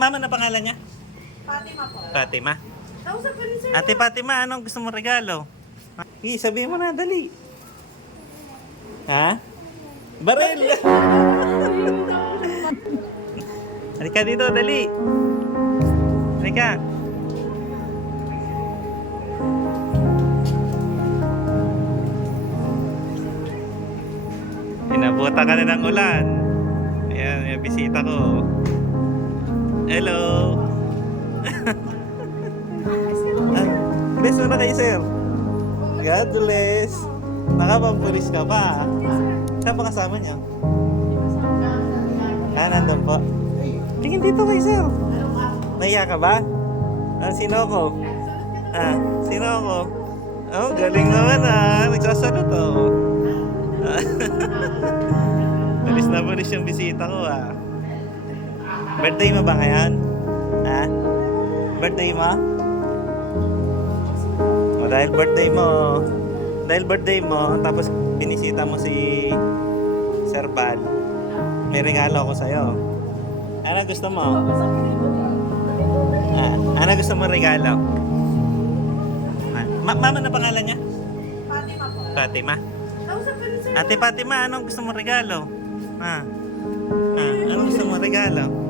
Mama na pangalan niya? Fatima po. Fatima. Kausap ka rin sir. Ate Fatima, anong gusto mong regalo? Sabihin mo na, dali. Ha? Baril! Halika dito, dali. Halika. Inabuta ka na ng ulan. Ayan, may bisita ko. Hello. Bless mo na kayo, sir. God bless. Nakapampulis ka pa. Saan pa kasama niyo? Nandun po. Tingin dito kayo, sir. Nahiya ka ba? Sino ako? Sino ako? Oh, galing naman nagsasalot Balis na balis yung bisita ko Birthday mo ba ngayon? Birthday mo? O, dahil birthday mo, tapos binisita mo si Sir Val, may regalo ako sa'yo. Ano gusto mo? Ano gusto mo regalo? Mama na pangalan niya? Fatima po. Fatima. Kausap ka rin sir. Ate Fatima, anong gusto mo regalo? Anong gusto mo regalo?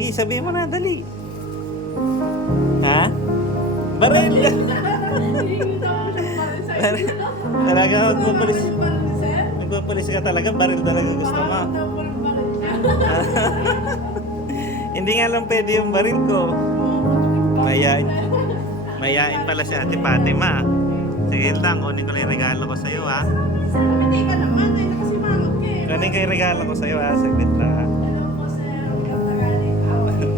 Sabihin mo na, dali. Baril! Talaga magpupulis ka talaga, baril talaga gusto mo. Hindi nga lang pwede yung baril ko. Mayain pala si Ate Fatima. Sige lang, kunin ko lang yung regalo ko sa'yo Hindi ka naman, ay nakasimangot ka eh. Kunin ko yung regalo ko sa'yo saglit lang. Hello po sir, welcome to Galing Away.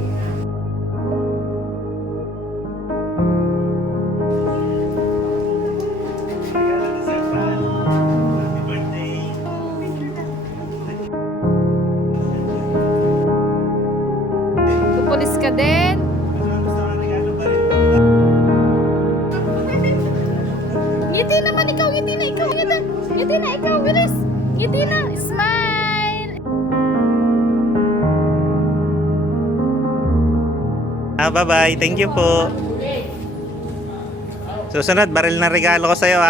Regalo ni Sir Val. Happy birthday. Pupulis ka din. Ano gusto mo regalo baril? Ngiti naman ikaw, ngiti na ikaw, ngiti. Ngiti na ikaw, bilis. Ngiti na, smile. Bye-bye. Thank you po. Susunod, baril na regalo ko sa'yo